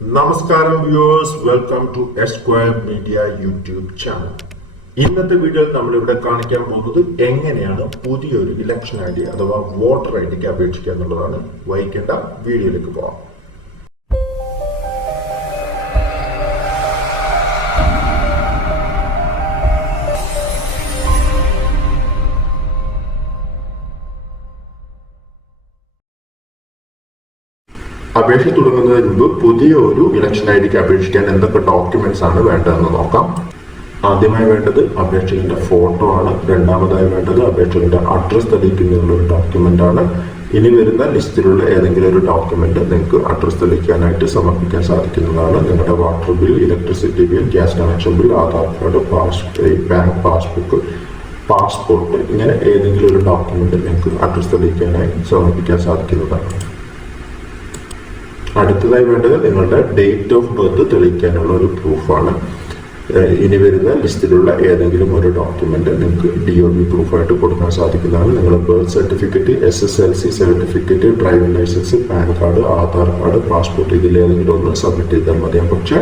നമസ്കാരം viewers, welcome to Esquire media YouTube channel. ഇന്നത്തെ വീഡിയോയിൽ നമ്മളിവിടെ കാണിക്കാൻ പോകുന്നത് എങ്ങനെയാണ് പുതിയൊരു ഇലക്ഷൻ ഐ ഡി അഥവാ വോട്ടർ ഐ ഡിക്ക് അപേക്ഷിക്കുക എന്നുള്ളതാണ്. വൈകിക്കേണ്ട, വീഡിയോയിലേക്ക് പോകാം. അപേക്ഷ തുടങ്ങുന്നതിന് മുമ്പ് പുതിയ ഒരു ഇലക്ഷൻ ഐ ഡിക്ക് അപേക്ഷിക്കാൻ എന്തൊക്കെ ഡോക്യുമെന്റ്സ് ആണ് വേണ്ടതെന്ന് നോക്കാം. ആദ്യമായി വേണ്ടത് അപേക്ഷകന്റെ ഫോട്ടോ ആണ്. രണ്ടാമതായി വേണ്ടത് അപേക്ഷകന്റെ അഡ്രസ് തെളിയിക്കുന്നതിനുള്ള ഒരു ഡോക്യുമെന്റ് ആണ്. ഇനി വരുന്ന ലിസ്റ്റിലുള്ള ഏതെങ്കിലും ഒരു ഡോക്യുമെന്റ് നിങ്ങൾക്ക് അഡ്രസ് തെളിയിക്കാനായിട്ട് സമർപ്പിക്കാൻ സാധിക്കുന്നതാണ്. നിങ്ങളുടെ water bill, electricity bill, gas connection bill, Aadhaar card, bank passbook, passport, ഇങ്ങനെ ഏതെങ്കിലും ഒരു ഡോക്യുമെന്റ് നിങ്ങൾക്ക് അഡ്രസ് തെളിയിക്കാനായി സമർപ്പിക്കാൻ സാധിക്കുന്നതാണ്. അടുത്തതായി വേണ്ടത് നിങ്ങളുടെ ഡേറ്റ് ഓഫ് ബർത്ത് തെളിയിക്കാനുള്ള ഒരു പ്രൂഫാണ്. ഇനി വരുന്ന ലിസ്റ്റിലുള്ള ഏതെങ്കിലും ഒരു ഡോക്യുമെന്റ് നിങ്ങൾക്ക് DOB പ്രൂഫായിട്ട് കൊടുക്കാൻ സാധിക്കുന്നതാണ്. നിങ്ങളുടെ birth certificate, SSLC certificate, driving licence, PAN card, Aadhaar card, passport, ഇതിലേതെങ്കിലും ഒന്ന് സബ്മിറ്റ് ചെയ്താൽ മതി. പക്ഷേ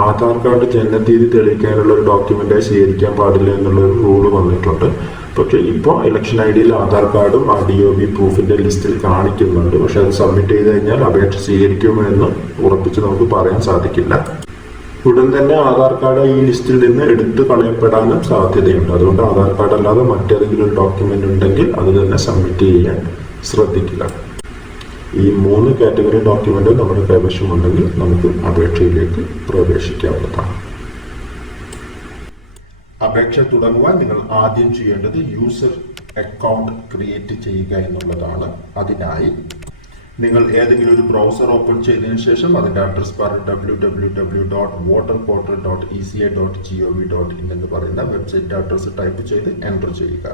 ആധാർ കാർഡ് ജനനത്തീയതി തെളിയിക്കാനുള്ള ഒരു ഡോക്യുമെന്റായി സ്വീകരിക്കാൻ പാടില്ല എന്നുള്ളൊരു റൂള് വന്നിട്ടുണ്ട്. പക്ഷെ ഇപ്പോൾ ഇലക്ഷൻ ഐ ഡിയിൽ ആധാർ കാർഡും ആ DOB പ്രൂഫിന്റെ ലിസ്റ്റിൽ കാണിക്കുന്നുണ്ട്. പക്ഷെ അത് സബ്മിറ്റ് ചെയ്ത് കഴിഞ്ഞാൽ അപേക്ഷ സ്വീകരിക്കുമോ എന്ന് ഉറപ്പിച്ച് നമുക്ക് പറയാൻ സാധിക്കില്ല. ഉടൻ തന്നെ ആധാർ കാർഡ് ഈ ലിസ്റ്റിൽ നിന്ന് എടുത്തു കളയപ്പെടാനും സാധ്യതയുണ്ട്. അതുകൊണ്ട് ആധാർ കാർഡ് അല്ലാതെ മറ്റേതെങ്കിലും ഒരു ഡോക്യുമെന്റ് ഉണ്ടെങ്കിൽ അത് തന്നെ സബ്മിറ്റ് ചെയ്യാൻ ശ്രദ്ധിക്കുക. ഈ 3 കാറ്റഗറി ഡോക്യുമെന്റ് നമ്മുടെ കൈവശമുണ്ടെങ്കിൽ നമുക്ക് അപേക്ഷയിലേക്ക് പ്രവേശിക്കാവുന്നതാണ്. അപേക്ഷ തുടങ്ങുവാൻ നിങ്ങൾ ആദ്യം ചെയ്യേണ്ടത് യൂസർ അക്കൗണ്ട് ക്രിയേറ്റ് ചെയ്യുക എന്നുള്ളതാണ്. അതിനായി നിങ്ങൾ ഏതെങ്കിലും ഒരു ബ്രൗസർ ഓപ്പൺ ചെയ്തതിനു ശേഷം അതിന്റെ അഡ്രസ് ബാറിൽ www.voterportal.eca.gov.in എന്ന് പറയുന്ന വെബ്സൈറ്റ് അഡ്രസ് ടൈപ്പ് ചെയ്ത് എൻ്റർ ചെയ്യുക.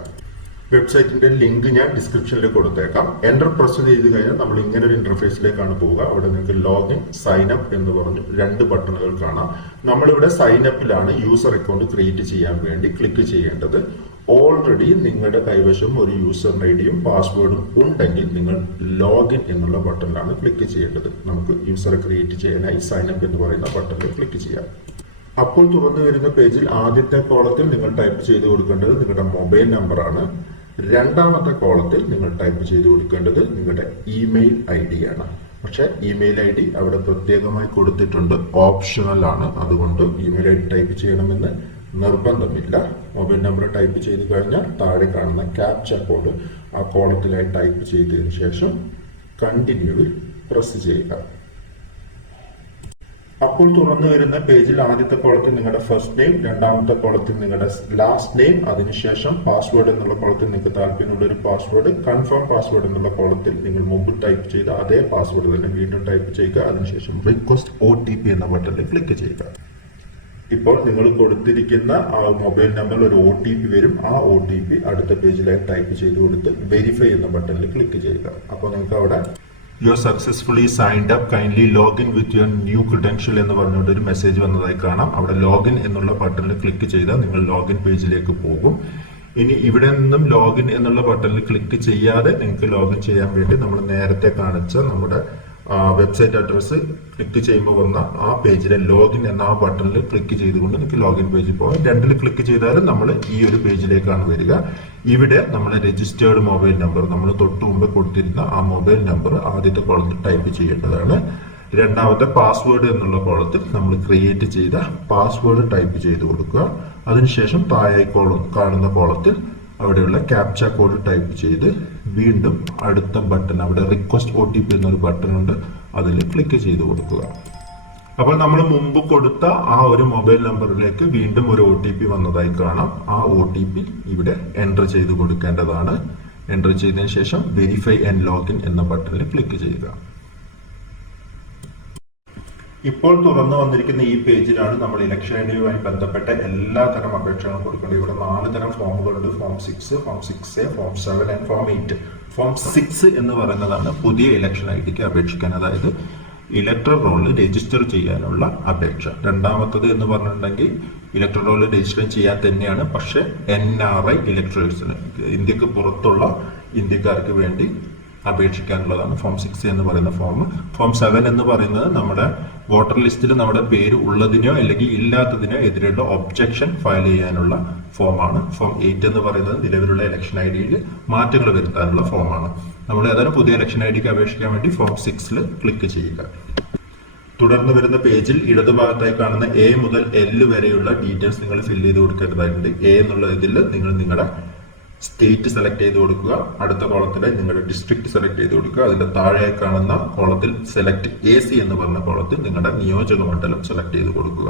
വെബ്സൈറ്റിന്റെ ലിങ്ക് ഞാൻ ഡിസ്ക്രിപ്ഷനിൽ കൊടുത്തേക്കാം. എൻ്റർ പ്രസ് ചെയ്ത് കഴിഞ്ഞാൽ നമ്മൾ ഇങ്ങനെ ഒരു ഇന്റർഫേസിലേക്കാണ് പോവുക. അവിടെ നിങ്ങൾക്ക് ലോഗിൻ, സൈൻ അപ്പ് എന്ന് പറഞ്ഞ് 2 ബട്ടണുകൾ കാണാം. നമ്മളിവിടെ സൈൻ അപ്പിലാണ് യൂസർ അക്കൗണ്ട് ക്രിയേറ്റ് ചെയ്യാൻ വേണ്ടി ക്ലിക്ക് ചെയ്യേണ്ടത്. ഓൾറെഡി നിങ്ങളുടെ കൈവശം ഒരു യൂസർ ഐ ഡിയും പാസ്വേഡും ഉണ്ടെങ്കിൽ നിങ്ങൾ ലോഗിൻ എന്നുള്ള ബട്ടണിലാണ് ക്ലിക്ക് ചെയ്യേണ്ടത്. നമുക്ക് യൂസറെ ക്രിയേറ്റ് ചെയ്യാനായി സൈൻ അപ്പ് എന്ന് പറയുന്ന ബട്ടണിൽ ക്ലിക്ക് ചെയ്യാം. അപ്പോൾ തുറന്നു വരുന്ന പേജിൽ ആദ്യത്തെ കോളത്തിൽ നിങ്ങൾ ടൈപ്പ് ചെയ്ത് കൊടുക്കേണ്ടത് നിങ്ങളുടെ മൊബൈൽ നമ്പറാണ്. രണ്ടാമത്തെ കോളത്തിൽ നിങ്ങൾ ടൈപ്പ് ചെയ്ത് കൊടുക്കേണ്ടത് നിങ്ങളുടെ ഇമെയിൽ ID ആണ്. പക്ഷെ ഇമെയിൽ ID അവിടെ പ്രത്യേകമായി കൊടുത്തിട്ടുണ്ട്, ഓപ്ഷണൽ ആണ്. അതുകൊണ്ട് ഇമെയിൽ ID ടൈപ്പ് ചെയ്യണമെന്ന് നിർബന്ധമില്ല. മൊബൈൽ നമ്പർ ടൈപ്പ് ചെയ്ത് കഴിഞ്ഞാൽ താഴെ കാണുന്ന ക്യാപ്ച കോഡ് ആ കോളത്തിലായി ടൈപ്പ് ചെയ്തതിനു ശേഷം കണ്ടിന്യൂവിൽ പ്രസ് ചെയ്യുക. അപ്പോൾ തുറന്നു വരുന്ന പേജിൽ ആദ്യത്തെ കോളത്തിൽ നിങ്ങളുടെ ഫസ്റ്റ് നെയിം, രണ്ടാമത്തെ കോളത്തിൽ നിങ്ങളുടെ ലാസ്റ്റ് നെയിം, അതിനുശേഷം പാസ്വേഡ് എന്നുള്ള കോളത്തിൽ നിങ്ങൾക്ക് താല്പര്യമുള്ള ഒരു പാസ്വേഡ്, കൺഫേം പാസ്വേഡ് എന്നുള്ള കോളത്തിൽ നിങ്ങൾ മുമ്പ് ടൈപ്പ് ചെയ്ത അതേ പാസ്വേഡ് തന്നെ വീണ്ടും ടൈപ്പ് ചെയ്യുക. അതിനുശേഷം റിക്വസ്റ്റ് OTP എന്ന ബട്ടണിൽ ക്ലിക്ക് ചെയ്യുക. ഇപ്പോൾ നിങ്ങൾ കൊടുത്തിരിക്കുന്ന ആ മൊബൈൽ നമ്പറിൽ ഒരു OTP വരും. ആ OTP അടുത്ത പേജിലായി ടൈപ്പ് ചെയ്ത് കൊടുത്ത് വെരിഫൈ എന്ന ബട്ടണിൽ ക്ലിക്ക് ചെയ്യുക. അപ്പോൾ നിങ്ങൾക്ക് അവിടെ you are successfully signed up, kindly login with your new credential എന്ന് പറഞ്ഞുകൊണ്ട് ഒരു മെസ്സേജ് വന്നതായി കാണാം. അവിടെ ലോഗിൻ എന്നുള്ള ബട്ടണിൽ ക്ലിക്ക് ചെയ്താൽ നിങ്ങൾ ലോഗിൻ പേജിലേക്ക് പോകും. ഇനി ഇവിടെ നിന്നും ലോഗിൻ എന്നുള്ള ബട്ടണിൽ ക്ലിക്ക് ചെയ്യാതെ നിങ്ങൾക്ക് ലോഗിൻ ചെയ്യാൻ വേണ്ടി നമ്മൾ നേരത്തെ കാണിച്ച നമ്മുടെ വെബ്സൈറ്റ് അഡ്രസ്സ് ക്ലിക്ക് ചെയ്യുമ്പോൾ വന്ന ആ പേജിലെ ലോഗിൻ എന്ന ആ ബട്ടണിൽ ക്ലിക്ക് ചെയ്തുകൊണ്ട് നിങ്ങൾക്ക് ലോഗിൻ പേജിൽ പോകാം. രണ്ടിൽ ക്ലിക്ക് ചെയ്താലും നമ്മൾ ഈ ഒരു പേജിലേക്കാണ് വരിക. ഇവിടെ നമ്മൾ രജിസ്റ്റേർഡ് മൊബൈൽ നമ്പർ, നമ്മൾ തൊട്ട് മുമ്പ് കൊടുത്തിരുന്ന ആ മൊബൈൽ നമ്പർ ആദ്യത്തെ കോളത്തിൽ ടൈപ്പ് ചെയ്യേണ്ടതാണ്. രണ്ടാമത്തെ പാസ്വേഡ് എന്നുള്ള കോളത്തിൽ നമ്മൾ ക്രിയേറ്റ് ചെയ്ത പാസ്വേഡ് ടൈപ്പ് ചെയ്ത് കൊടുക്കുക. അതിനുശേഷം താഴെ കാണുന്ന കോളത്തിൽ അവിടെയുള്ള ക്യാപ്ച കോഡ് ടൈപ്പ് ചെയ്ത് വീണ്ടും അടുത്ത ബട്ടൺ, അവിടെ റിക്വസ്റ്റ് OTP എന്നൊരു ബട്ടൺ ഉണ്ട്, അതിൽ ക്ലിക്ക് ചെയ്ത് കൊടുക്കുക. അപ്പോൾ നമ്മൾ മുമ്പ് കൊടുത്ത ആ ഒരു മൊബൈൽ നമ്പറിലേക്ക് വീണ്ടും ഒരു OTP വന്നതായി കാണാം. ആ OTP ഇവിടെ എൻ്റർ ചെയ്ത് കൊടുക്കേണ്ടതാണ്. എൻ്റർ ചെയ്തതിനു ശേഷം വെരിഫൈ ആൻഡ് ലോഗിൻ എന്ന ബട്ടണിൽ ക്ലിക്ക് ചെയ്യുക. ഇപ്പോൾ തുറന്നു വന്നിരിക്കുന്ന ഈ പേജിലാണ് നമ്മൾ ഇലക്ഷൻ ഐഡിയുമായി ബന്ധപ്പെട്ട എല്ലാ തരം അപേക്ഷകളും കൊടുക്കേണ്ടത്. ഇവിടെ 4 തരം ഫോമുകളുണ്ട്. Form 6, form 6A, form 7 and form 8. Form 6 എന്ന് പറയുന്നതാണ് പുതിയ ഇലക്ഷൻ ഐഡിക്ക് അപേക്ഷിക്കാൻ, അതായത് ഇലക്ടറൽ റോളിൽ രജിസ്റ്റർ ചെയ്യാനുള്ള അപേക്ഷ. രണ്ടാമത്തത് എന്ന് പറഞ്ഞിട്ടുണ്ടെങ്കിൽ ഇലക്ടറൽ റോളിൽ രജിസ്റ്റർ ചെയ്യാൻ തന്നെയാണ്, പക്ഷെ NRI ഇലക്ടേഴ്സിന്, ഇന്ത്യക്ക് പുറത്തുള്ള ഇന്ത്യക്കാർക്ക് വേണ്ടി അപേക്ഷിക്കാനുള്ളതാണ് ഫോം 6 എന്ന് പറയുന്ന ഫോം. ഫോം 7 എന്ന് പറയുന്നത് നമ്മുടെ വോട്ടർ ലിസ്റ്റിൽ നമ്മുടെ പേര് ഉള്ളതിനോ അല്ലെങ്കിൽ ഇല്ലാത്തതിനോ എതിരെയുള്ള ഒബ്ജക്ഷൻ ഫയൽ ചെയ്യാനുള്ള ഫോമാണ്. ഫോം 8 എന്ന് പറയുന്നത് നിലവിലുള്ള ഇലക്ഷൻ ഐ ഡിയിൽ മാറ്റങ്ങൾ വരുത്താനുള്ള ഫോമാണ്. നമ്മൾ ഏതായാലും പുതിയ ഇലക്ഷൻ ഐ ഡിക്ക് അപേക്ഷിക്കാൻ വേണ്ടി ഫോം 6 ക്ലിക്ക് ചെയ്യുക. തുടർന്ന് വരുന്ന പേജിൽ ഇടതുഭാഗത്തായി കാണുന്ന എ മുതൽ എൽ വരെയുള്ള ഡീറ്റെയിൽസ് നിങ്ങൾ ഫില്ല് ചെയ്ത് കൊടുക്കേണ്ടതായിട്ടുണ്ട്. എ എന്നുള്ള ഇതിൽ നിങ്ങൾ നിങ്ങളുടെ സ്റ്റേറ്റ് സെലക്ട് ചെയ്ത് കൊടുക്കുക. അടുത്ത കോളത്തിൽ നിങ്ങളുടെ ഡിസ്ട്രിക്ട് സെലക്ട് ചെയ്ത് കൊടുക്കുക. അതിന്റെ താഴെ കാണുന്ന കോളത്തിൽ സെലക്ട് AC എന്ന് പറഞ്ഞ കോളത്തിൽ നിങ്ങളുടെ നിയോജക മണ്ഡലം സെലക്ട് ചെയ്ത് കൊടുക്കുക.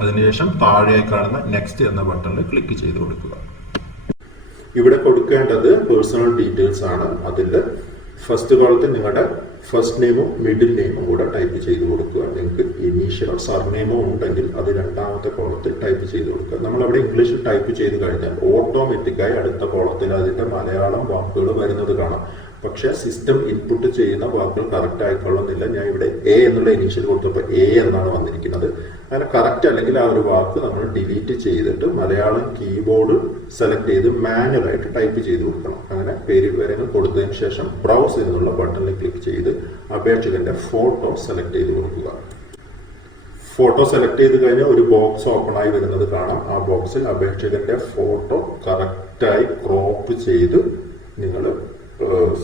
അതിനുശേഷം താഴെ കാണുന്ന നെക്സ്റ്റ് എന്ന ബട്ടണിൽ ക്ലിക്ക് ചെയ്ത് കൊടുക്കുക. ഇവിടെ കൊടുക്കേണ്ടത് പേഴ്സണൽ ഡീറ്റെയിൽസ് ആണ്. അതിൽ ഫസ്റ്റ് കോളത്തിൽ നിങ്ങളുടെ ഫസ്റ്റ് നെയിമും മിഡിൽ നെയിമും കൂടെ ടൈപ്പ് ചെയ്ത് കൊടുക്കുക. നിങ്ങൾക്ക് ഇനീഷ്യലോ സർനെയിമോ ഉണ്ടെങ്കിൽ അത് രണ്ടാമത്തെ കോളത്തിൽ ടൈപ്പ് ചെയ്ത് കൊടുക്കുക. നമ്മൾ അവിടെ ഇംഗ്ലീഷിൽ ടൈപ്പ് ചെയ്ത് കഴിഞ്ഞാൽ ഓട്ടോമാറ്റിക്കായി അടുത്ത കോളത്തിൽ അതിന്റെ മലയാളം വാക്കുകൾ വരുന്നത് കാണാം. പക്ഷെ സിസ്റ്റം ഇൻപുട്ട് ചെയ്യുന്ന വാക്കുകൾ കറക്റ്റ് ആയിക്കൊള്ളുന്നില്ല. ഞാൻ ഇവിടെ എ എന്നുള്ള ഇനീഷ്യൽ കൊടുത്തപ്പോൾ എ എന്നാണ് വന്നിരിക്കുന്നത്. അങ്ങനെ കറക്റ്റ് അല്ലെങ്കിൽ ആ ഒരു വാക്ക് നമ്മൾ ഡിലീറ്റ് ചെയ്തിട്ട് മലയാളം കീബോർഡ് സെലക്ട് ചെയ്ത് മാനുവലായിട്ട് ടൈപ്പ് ചെയ്ത് കൊടുക്കണം. അങ്ങനെ പേര് വിവരങ്ങൾ കൊടുത്തതിന് ശേഷം ബ്രൗസ് എന്നുള്ള ബട്ടണിൽ ക്ലിക്ക് ചെയ്ത് അപേക്ഷകന്റെ ഫോട്ടോ സെലക്ട് ചെയ്ത് കൊടുക്കുക. ഫോട്ടോ സെലക്ട് ചെയ്ത് കഴിഞ്ഞാൽ ഒരു ബോക്സ് ഓപ്പൺ ആയി വരുന്നത് കാണാം. ആ ബോക്സിൽ അപേക്ഷകന്റെ ഫോട്ടോ കറക്റ്റായി ക്രോപ്പ് ചെയ്ത് നിങ്ങൾ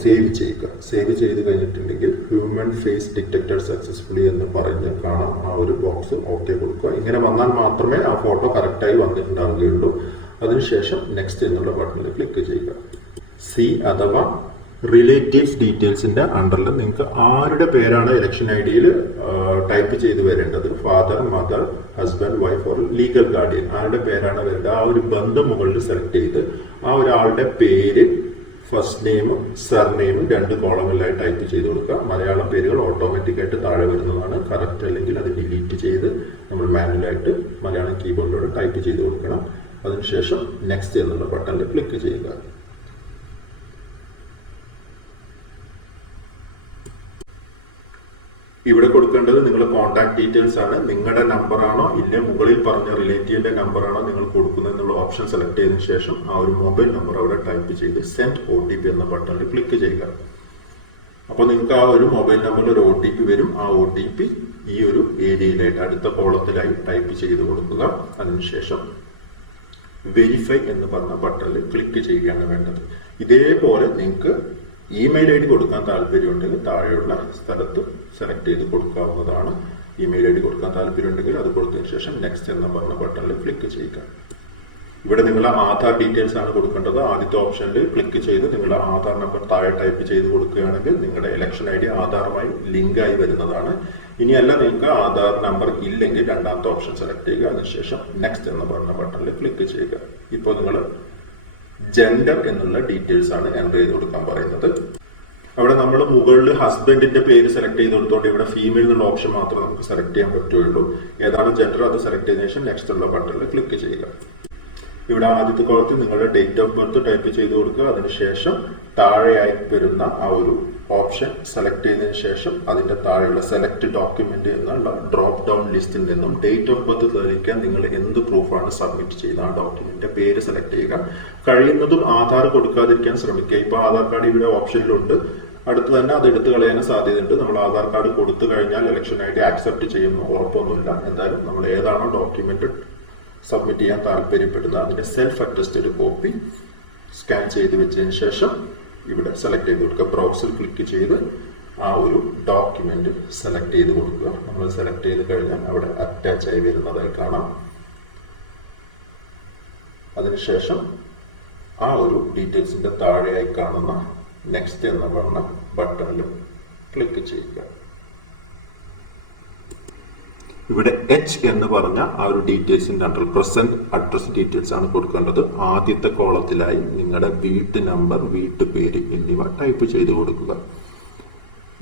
സേവ് ചെയ്യുക. സേവ് ചെയ്ത് കഴിഞ്ഞിട്ടുണ്ടെങ്കിൽ ഹ്യൂമൻ ഫേസ് ഡിറ്റക്റ്റഡ് സക്സസ്ഫുള്ളി എന്ന് പറഞ്ഞ് കാണാം. ആ ഒരു ബോക്സ് ഓക്കെ കൊടുക്കുക. ഇങ്ങനെ വന്നാൽ മാത്രമേ ആ ഫോട്ടോ കറക്റ്റായി വന്നിട്ടുണ്ടാവുകയുള്ളൂ. അതിനുശേഷം നെക്സ്റ്റ് എന്നുള്ള ബട്ടണിൽ ക്ലിക്ക് ചെയ്യുക. സി അഥവാ റിലേറ്റീവ്സ് ഡീറ്റെയിൽസിന്റെ അണ്ടറിൽ നിങ്ങൾക്ക് ആരുടെ പേരാണ് ഇലക്ഷൻ ഐ ഡിയിൽ ടൈപ്പ് ചെയ്ത് വരേണ്ടത്, father, mother, husband, wife or legal guardian, ആരുടെ പേരാണ് വരേണ്ടത്, ആ ഒരു ബന്ധം മുകളിൽ സെലക്ട് ചെയ്ത് ആ ഒരാളുടെ പേര് ഫസ്റ്റ് നെയിമും സർനെയിമും 2 കോളങ്ങളിലായി ടൈപ്പ് ചെയ്ത് കൊടുക്കുക. മലയാളം പേരുകൾ ഓട്ടോമാറ്റിക്കായിട്ട് താഴെ വരുന്നതാണ്. കറക്റ്റ് അല്ലെങ്കിൽ അത് ഡിലീറ്റ് ചെയ്ത് നമ്മൾ മാനുവലായിട്ട് മലയാളം കീബോർഡിലൂടെ ടൈപ്പ് ചെയ്ത് കൊടുക്കണം. അതിനുശേഷം നെക്സ്റ്റ് എന്നുള്ള ബട്ടണിൽ ക്ലിക്ക് ചെയ്യുക. ഇവിടെ കൊടുക്കേണ്ടത് നിങ്ങളുടെ കോൺടാക്ട് ഡീറ്റെയിൽസ് ആണ്. നിങ്ങളുടെ നമ്പർ ആണോ ഇല്ല മുകളിൽ പറഞ്ഞ റിലേറ്റീവിന്റെ നമ്പർ ആണോ നിങ്ങൾ കൊടുക്കുന്നത് എന്നുള്ള ഓപ്ഷൻ സെലക്ട് ചെയ്തതിനു ശേഷം ആ ഒരു മൊബൈൽ നമ്പർ അവിടെ ടൈപ്പ് ചെയ്ത് സെൻഡ് OTP എന്ന ബട്ടണിൽ ക്ലിക്ക് ചെയ്യുക. അപ്പോൾ നിങ്ങൾക്ക് ആ ഒരു മൊബൈൽ നമ്പറിൽ ഒരു OTP വരും. ആ OTP ഈ ഒരു ഏരിയയിലായിട്ട് അടുത്ത കോളത്തിലായി ടൈപ്പ് ചെയ്ത് കൊടുക്കുക. അതിനുശേഷം വെരിഫൈ എന്ന് പറഞ്ഞ ബട്ടണിൽ ക്ലിക്ക് ചെയ്യുകയാണ് വേണ്ടത്. ഇതേപോലെ നിങ്ങൾക്ക് ഇമെയിൽ ID കൊടുക്കാൻ താല്പര്യമുണ്ടെങ്കിൽ താഴെയുള്ള സ്ഥലത്ത് സെലക്ട് ചെയ്ത് കൊടുക്കാവുന്നതാണ്. ഇമെയിൽ ID കൊടുക്കാൻ താല്പര്യമുണ്ടെങ്കിൽ അത് കൊടുത്തതിന് ശേഷം നെക്സ്റ്റ് എന്ന് പറഞ്ഞ ബട്ടണിൽ ക്ലിക്ക് ചെയ്യുക. ഇവിടെ നിങ്ങളുടെ ആധാർ ഡീറ്റെയിൽസ് ആണ് കൊടുക്കേണ്ടത്. ആദ്യത്തെ ഓപ്ഷനിൽ ക്ലിക്ക് ചെയ്ത് നിങ്ങളുടെ ആധാർ നമ്പർ താഴെ ടൈപ്പ് ചെയ്ത് കൊടുക്കുകയാണെങ്കിൽ നിങ്ങളുടെ ഇലക്ഷൻ ID ആധാറുമായി ലിങ്ക് ആയി വരുന്നതാണ്. ഇനിയല്ല നിങ്ങൾക്ക് ആധാർ നമ്പർ ഇല്ലെങ്കിൽ രണ്ടാമത്തെ ഓപ്ഷൻ സെലക്ട് ചെയ്യുക. അതിനുശേഷം നെക്സ്റ്റ് എന്ന് പറഞ്ഞ ബട്ടണിൽ ക്ലിക്ക് ചെയ്യുക. ഇപ്പോൾ നിങ്ങൾ ജെൻഡർ എന്നുള്ള ഡീറ്റെയിൽസ് ആണ് എൻ്റർ ചെയ്ത് കൊടുക്കാൻ പറയുന്നത്. അവിടെ നമ്മൾ മുകളിൽ ഹസ്ബൻഡിന്റെ പേര് സെലക്ട് ചെയ്ത് കൊടുത്തോണ്ട് ഇവിടെ ഫീമെയിൽ എന്നുള്ള ഓപ്ഷൻ മാത്രമേ നമുക്ക് സെലക്ട് ചെയ്യാൻ പറ്റുള്ളൂ. ഏതാണ് ജെൻഡർ അത് സെലക്ട് ചെയ്തതിനു ശേഷം നെക്സ്റ്റ് ഉള്ള ബട്ടണിൽ ക്ലിക്ക് ചെയ്യുക. ഇവിടെ ആദ്യത്തെ കോളത്തിൽ നിങ്ങളുടെ ഡേറ്റ് ഓഫ് ബർത്ത് ടൈപ്പ് ചെയ്ത് കൊടുക്കുക. അതിനുശേഷം താഴെയായി വരുന്ന ആ ഒരു ഓപ്ഷൻ സെലക്ട് ചെയ്തതിനു ശേഷം അതിന്റെ താഴെയുള്ള സെലക്ട് ഡോക്യുമെന്റ് എന്നുള്ള ഡ്രോപ്പ് ഡൗൺ ലിസ്റ്റിൽ നിന്നും ഡേറ്റ് ഓഫ് ബർത്ത് തെളിയിക്കാൻ നിങ്ങൾ എന്ത് പ്രൂഫാണ് സബ്മിറ്റ് ചെയ്യുന്ന ആ ഡോക്യുമെന്റിന്റെ പേര് സെലക്ട് ചെയ്യുക. കഴിയുന്നതും ആധാർ കൊടുക്കാതിരിക്കാൻ ശ്രമിക്കുക. ഇപ്പൊ ആധാർ കാർഡ് ഇവിടെ ഓപ്ഷനിലുണ്ട്. അടുത്ത് തന്നെ അത് എടുത്തു കളയാനും സാധ്യതയുണ്ട്. നമ്മൾ ആധാർ കാർഡ് കൊടുത്തു കഴിഞ്ഞാൽ ഇലക്ഷൻ ID ആക്സെപ്റ്റ് ചെയ്യുന്നു ഉറപ്പൊന്നുമില്ല. എന്തായാലും നമ്മൾ ഏതാണോ ഡോക്യുമെന്റ് സബ്മിറ്റ് ചെയ്യാൻ താല്പര്യപ്പെടുന്നത് അതിന്റെ സെൽഫ് അറ്റസ്റ്റഡ് കോപ്പി സ്കാൻ ചെയ്ത് വെച്ചതിന് ശേഷം ഇവിടെ സെലക്ട് ചെയ്ത് കൊടുക്കുക. ബ്രൗസർ ക്ലിക്ക് ചെയ്ത് ആ ഒരു ഡോക്യുമെന്റ് സെലക്ട് ചെയ്ത് കൊടുക്കുക. നമ്മൾ സെലക്ട് ചെയ്ത് കഴിഞ്ഞാൽ അവിടെ അറ്റാച്ച് ആയി വരുന്നതായി കാണാം. അതിനുശേഷം ആ ഒരു ഡീറ്റെയിൽസിന്റെ താഴെയായി കാണുന്ന നെക്സ്റ്റ് എന്ന് പറഞ്ഞ ബട്ടണിൽ ക്ലിക്ക് ചെയ്യുക. ഇവിടെ H എന്ന് പറഞ്ഞ ആ ഒരു ഡീറ്റെയിൽസിന്റെ അണ്ടർ പ്രസന്റ് അഡ്രസ് ഡീറ്റെയിൽസ് ആണ് കൊടുക്കേണ്ടത്. ആദ്യത്തെ കോളത്തിലായി നിങ്ങളുടെ വീട്ട് നമ്പർ, വീട്ടുപേര് എന്നിവ ടൈപ്പ് ചെയ്ത് കൊടുക്കുക.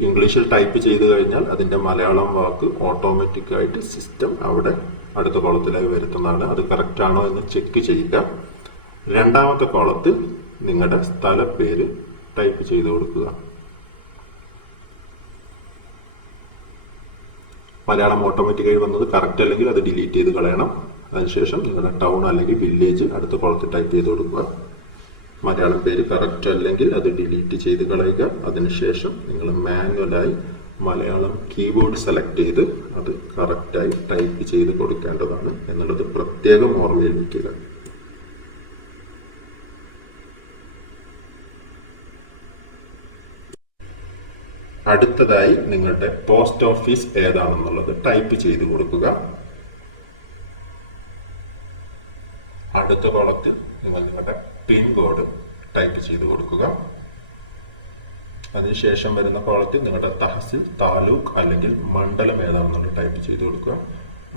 ഇംഗ്ലീഷിൽ ടൈപ്പ് ചെയ്ത് കഴിഞ്ഞാൽ അതിന്റെ മലയാളം വാക്ക് ഓട്ടോമാറ്റിക് ആയിട്ട് സിസ്റ്റം അവിടെ അടുത്ത കോളത്തിലായി വരുത്തുന്നതാണ്. അത് കറക്റ്റ് ആണോ എന്ന് ചെക്ക് ചെയ്യുക. രണ്ടാമത്തെ കോളത്തിൽ നിങ്ങളുടെ സ്ഥലപ്പേര് ടൈപ്പ് ചെയ്ത് കൊടുക്കുക. മലയാളം ഓട്ടോമാറ്റിക്കായി വന്നത് കറക്റ്റ് അല്ലെങ്കിൽ അത് ഡിലീറ്റ് ചെയ്ത് കളയണം. അതിനുശേഷം നിങ്ങളുടെ ടൗൺ അല്ലെങ്കിൽ വില്ലേജ് അടുത്ത കോളത്തിൽ ടൈപ്പ് ചെയ്ത് കൊടുക്കുക. മലയാളം പേര് കറക്റ്റ് അല്ലെങ്കിൽ അത് ഡിലീറ്റ് ചെയ്ത് കളയുക. അതിനുശേഷം നിങ്ങൾ മാനുവലായി മലയാളം കീബോർഡ് സെലക്ട് ചെയ്ത് അത് കറക്റ്റായി ടൈപ്പ് ചെയ്ത് കൊടുക്കേണ്ടതാണ് എന്നുള്ളത് പ്രത്യേകം ഓർമ്മയിൽ വയ്ക്കുക. അടുത്തതായി നിങ്ങളുടെ പോസ്റ്റ് ഓഫീസ് ഏതാണെന്നുള്ളത് ടൈപ്പ് ചെയ്ത് കൊടുക്കുക. അടുത്ത കോളത്തിൽ നിങ്ങൾ നിങ്ങളുടെ പിൻകോഡ് ടൈപ്പ് ചെയ്ത് കൊടുക്കുക. അതിനുശേഷം വരുന്ന കോളത്തിൽ നിങ്ങളുടെ തഹസിൽ, താലൂക്ക് അല്ലെങ്കിൽ മണ്ഡലം ഏതാണെന്നുള്ളത് ടൈപ്പ് ചെയ്ത് കൊടുക്കുക.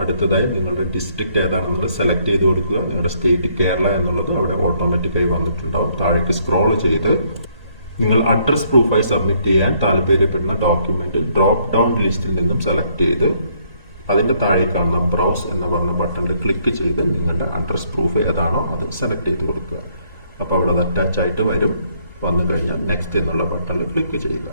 അടുത്തതായി നിങ്ങളുടെ ഡിസ്ട്രിക്റ്റ് ഏതാണെന്നുള്ളത് സെലക്ട് ചെയ്ത് കൊടുക്കുക. നിങ്ങളുടെ സ്റ്റേറ്റ് കേരള എന്നുള്ളത് അവിടെ ഓട്ടോമാറ്റിക്കായി വന്നിട്ടുണ്ടാവും. താഴേക്ക് സ്ക്രോൾ ചെയ്ത് നിങ്ങൾ അഡ്രസ് പ്രൂഫായി സബ്മിറ്റ് ചെയ്യാൻ താല്പര്യപ്പെടുന്ന ഡോക്യുമെന്റ് ഡ്രോപ്പ് ഡൗൺ ലിസ്റ്റിൽ നിന്നും സെലക്ട് ചെയ്ത് അതിന്റെ താഴെ കാണുന്ന ബ്രൗസ് എന്ന് പറഞ്ഞ ബട്ടണിൽ ക്ലിക്ക് ചെയ്ത് നിങ്ങളുടെ അഡ്രസ് പ്രൂഫ് ഏതാണോ അത് സെലക്ട് ചെയ്ത് കൊടുക്കുക. അപ്പോൾ അവിടെ അത് അറ്റാച്ച് ആയിട്ട് വരും. വന്നു കഴിഞ്ഞാൽ നെക്സ്റ്റ് എന്നുള്ള ബട്ടണിൽ ക്ലിക്ക് ചെയ്യുക.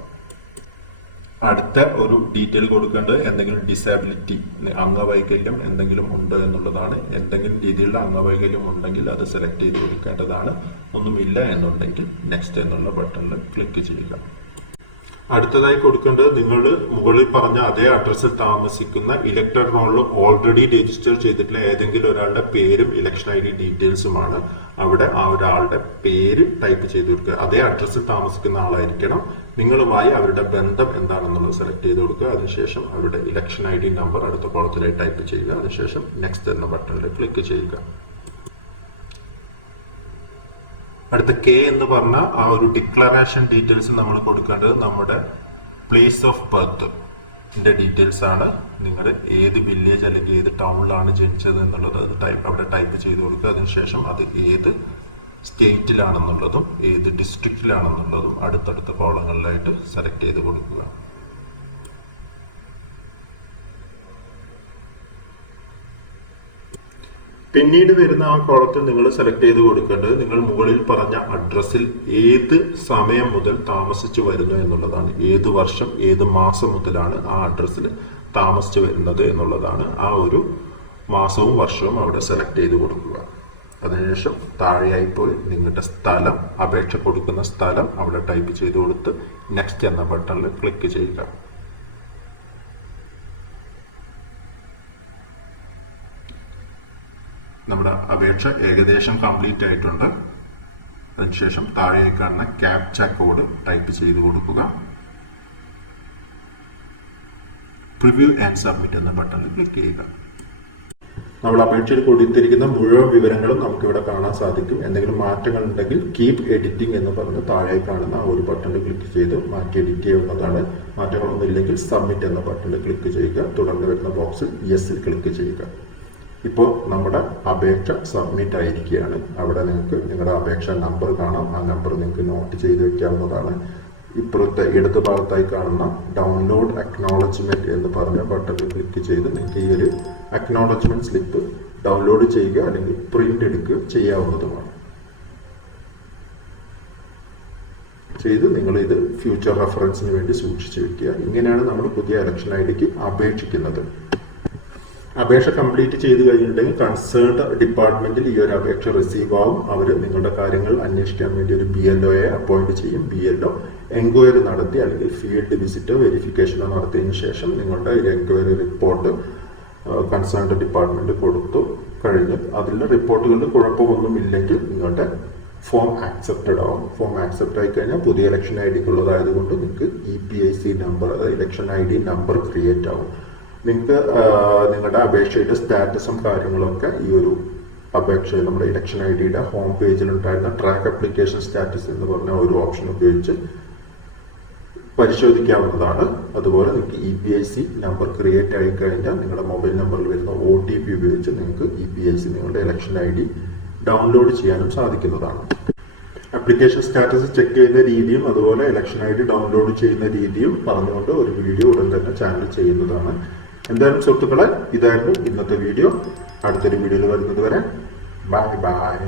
അടുത്ത ഒരു ഡീറ്റെയിൽ കൊടുക്കേണ്ടത് എന്തെങ്കിലും ഡിസബിലിറ്റി, അംഗവൈകല്യം എന്തെങ്കിലും ഉണ്ട് എന്നുള്ളതാണ്. എന്തെങ്കിലും രീതിയിലുള്ള അംഗവൈകല്യം ഉണ്ടെങ്കിൽ അത് സെലക്ട് ചെയ്ത് കൊടുക്കേണ്ടതാണ്. ഒന്നുമില്ല എന്നുണ്ടെങ്കിൽ നെക്സ്റ്റ് എന്നുള്ള ബട്ടണിൽ ക്ലിക്ക് ചെയ്യുക. അടുത്തതായി കൊടുക്കേണ്ടത് നിങ്ങൾ മുകളിൽ പറഞ്ഞ അതേ അഡ്രസ്സിൽ താമസിക്കുന്ന ഇലക്ടർ റോളിൽ ഓൾറെഡി രജിസ്റ്റർ ചെയ്തിട്ടുള്ള ഏതെങ്കിലും ഒരാളുടെ പേരും ഇലക്ഷൻ ID ഡീറ്റെയിൽസുമാണ്. അവിടെ ആ ഒരാളുടെ പേര് ടൈപ്പ് ചെയ്ത് കൊടുക്കുക. അതേ അഡ്രസ്സിൽ താമസിക്കുന്ന ആളായിരിക്കണം. നിങ്ങളുമായി അവരുടെ ബന്ധം എന്താണെന്നുള്ളത് സെലക്ട് ചെയ്ത് കൊടുക്കുക. അതിനുശേഷം അവരുടെ ഇലക്ഷൻ ID നമ്പർ അടുത്ത കോളത്തിലായി ടൈപ്പ് ചെയ്യുക. അതിനുശേഷം നെക്സ്റ്റ് എന്ന ബട്ടണിൽ ക്ലിക്ക് ചെയ്യുക. അടുത്ത കെ എന്ന് പറഞ്ഞ ആ ഒരു ഡിക്ലറേഷൻ ഡീറ്റെയിൽസ് നമ്മൾ കൊടുക്കേണ്ടത് നമ്മുടെ പ്ലേസ് ഓഫ് ബർത്ത് ഡീറ്റെയിൽസ് ആണ്. നിങ്ങൾ ഏത് വില്ലേജ് അല്ലെങ്കിൽ ഏത് ടൗണിലാണ് ജനിച്ചത് എന്നുള്ളത് അത് അവിടെ ടൈപ്പ് ചെയ്ത് കൊടുക്കുക. അതിനുശേഷം അത് ഏത് സ്റ്റേറ്റിലാണെന്നുള്ളതും ഏത് ഡിസ്ട്രിക്റ്റിലാണെന്നുള്ളതും അടുത്തടുത്ത കോളങ്ങളിലായിട്ട് സെലക്ട് ചെയ്ത് കൊടുക്കുക. പിന്നീട് വരുന്ന ആ കോളത്തിൽ നിങ്ങൾ സെലക്ട് ചെയ്ത് കൊടുക്കേണ്ടത് നിങ്ങൾ മുകളിൽ പറഞ്ഞ അഡ്രസ്സിൽ ഏത് സമയം മുതൽ താമസിച്ചു വരുന്നു എന്നുള്ളതാണ്. ഏത് വർഷം ഏത് മാസം മുതലാണ് ആ അഡ്രസ്സിൽ താമസിച്ചു വരുന്നത് എന്നുള്ളതാണ്. ആ ഒരു മാസവും വർഷവും അവിടെ സെലക്ട് ചെയ്ത് കൊടുക്കുക. അതിനുശേഷം താഴെയായി പോയി നിങ്ങളുടെ സ്ഥലം, അപേക്ഷ കൊടുക്കുന്ന സ്ഥലം അവിടെ ടൈപ്പ് ചെയ്ത് കൊടുത്ത് നെക്സ്റ്റ് എന്ന ബട്ടണിൽ ക്ലിക്ക് ചെയ്യുക. നമ്മുടെ അപേക്ഷ ഏകദേശം കംപ്ലീറ്റ് ആയിട്ടുണ്ട്. അതിനുശേഷം താഴെ കാണുന്ന ക്യാപ്ച കോഡ് ടൈപ്പ് ചെയ്ത് കൊടുക്കുക. പ്രിവ്യൂ ആൻഡ് സബ്മിറ്റ് എന്ന ബട്ടണിൽ ക്ലിക്ക് ചെയ്യുക. നമ്മൾ അപേക്ഷയിൽ കൊടുത്തിരിക്കുന്ന മുഴുവൻ വിവരങ്ങളും നമുക്കിവിടെ കാണാൻ സാധിക്കും. എന്തെങ്കിലും മാറ്റങ്ങൾ ഉണ്ടെങ്കിൽ കീപ് എഡിറ്റിംഗ് എന്ന് പറഞ്ഞ് താഴെ കാണുന്ന ആ ഒരു ബട്ടണിൽ ക്ലിക്ക് ചെയ്ത് മാറ്റി എഡിറ്റ് ചെയ്യാവുന്നതാണ്. മാറ്റങ്ങളൊന്നും ഇല്ലെങ്കിൽ സബ്മിറ്റ് എന്ന ബട്ടണിൽ ക്ലിക്ക് ചെയ്യുക. തുടർന്ന് വരുന്ന ബോക്സിൽ യെസിൽ ക്ലിക്ക് ചെയ്യുക. ഇപ്പോൾ നമ്മുടെ അപേക്ഷ സബ്മിറ്റ് ആയിരിക്കുകയാണ്. അവിടെ നിങ്ങൾക്ക് നിങ്ങളുടെ അപേക്ഷ നമ്പർ കാണാം. ആ നമ്പർ നിങ്ങൾക്ക് നോട്ട് ചെയ്ത് വെക്കാവുന്നതാണ്. ഇപ്പുറത്തെ ഇടത് ഭാഗത്തായി കാണുന്ന ഡൗൺലോഡ് അക്നോളജ്മെന്റ് എന്ന് പറഞ്ഞ ബട്ടണിൽ ക്ലിക്ക് ചെയ്ത് നിങ്ങൾക്ക് ഈ ഒരു അക്നോളജ്മെന്റ് സ്ലിപ്പ് ഡൗൺലോഡ് ചെയ്യുക അല്ലെങ്കിൽ പ്രിന്റ് എടുക്കുക ചെയ്യാവുന്നതുമാണ്. ചെയ്ത് നിങ്ങൾ ഇത് ഫ്യൂച്ചർ റെഫറൻസിന് വേണ്ടി സൂക്ഷിച്ചു വെക്കുക. ഇങ്ങനെയാണ് നമ്മൾ പുതിയ ഇലക്ഷൻ ID അപേക്ഷിക്കുന്നത്. അപേക്ഷ കംപ്ലീറ്റ് ചെയ്ത് കഴിഞ്ഞിട്ടുണ്ടെങ്കിൽ കൺസേൺഡ് ഡിപ്പാർട്ട്മെന്റിൽ ഈ ഒരു അപേക്ഷ റിസീവ് ആവും. അവർ നിങ്ങളുടെ കാര്യങ്ങൾ അന്വേഷിക്കാൻ വേണ്ടി ഒരു BLOയെ അപ്പോയിന്റ് ചെയ്യും. BLO എൻക്വയറി നടത്തി അല്ലെങ്കിൽ ഫീൽഡ് വിസിറ്റോ വെരിഫിക്കേഷനോ നടത്തിയതിനു ശേഷം നിങ്ങളുടെ ഒരു എൻക്വയറി റിപ്പോർട്ട് കൺസേൺഡ് ഡിപ്പാർട്ട്മെന്റ് കൊടുത്തു കഴിഞ്ഞ് അതിലെ റിപ്പോർട്ടുകളിൽ കുഴപ്പമൊന്നും ഇല്ലെങ്കിൽ നിങ്ങളുടെ ഫോം ആക്സെപ്റ്റഡ് ആവും. ഫോം ആക്സെപ്റ്റ് ആയി കഴിഞ്ഞാൽ പുതിയ ഇലക്ഷൻ ID നിങ്ങൾക്ക് EPIC നമ്പർ, അതായത് ഇലക്ഷൻ ID നമ്പർ ക്രിയേറ്റ് ആവും. നിങ്ങൾക്ക് നിങ്ങളുടെ അപേക്ഷയുടെ സ്റ്റാറ്റസും കാര്യങ്ങളൊക്കെ ഈ ഒരു അപേക്ഷയിൽ നമ്മുടെ ഇലക്ഷൻ IDയുടെ ഹോം പേജിൽ ഉണ്ടായിരുന്ന ട്രാക്ക് ആപ്ലിക്കേഷൻ സ്റ്റാറ്റസ് എന്ന് പറഞ്ഞ ഒരു ഓപ്ഷൻ ഉപയോഗിച്ച് പരിശോധിക്കാവുന്നതാണ്. അതുപോലെ നിങ്ങൾക്ക് EPIC നമ്പർ ക്രിയേറ്റ് ആയി കഴിഞ്ഞാൽ നിങ്ങളുടെ മൊബൈൽ നമ്പറിൽ വരുന്ന OTP ഉപയോഗിച്ച് നിങ്ങൾക്ക് EPIC നിങ്ങളുടെ ഇലക്ഷൻ ID ഡൗൺലോഡ് ചെയ്യാനും സാധിക്കുന്നതാണ്. ആപ്ലിക്കേഷൻ സ്റ്റാറ്റസ് ചെക്ക് ചെയ്യുന്ന രീതിയും അതുപോലെ ഇലക്ഷൻ ID ഡൗൺലോഡ് ചെയ്യുന്ന രീതിയും പറഞ്ഞുകൊണ്ട് ഒരു വീഡിയോ ഉടൻ തന്നെ ചാനൽ ചെയ്യുന്നതാണ്. എന്തായാലും സുഹൃത്തുക്കളെ, ഇതായിരുന്നു ഇന്നത്തെ വീഡിയോ. അടുത്തൊരു വീഡിയോയിൽ വരുന്നത് വരെ ബൈ ബൈ.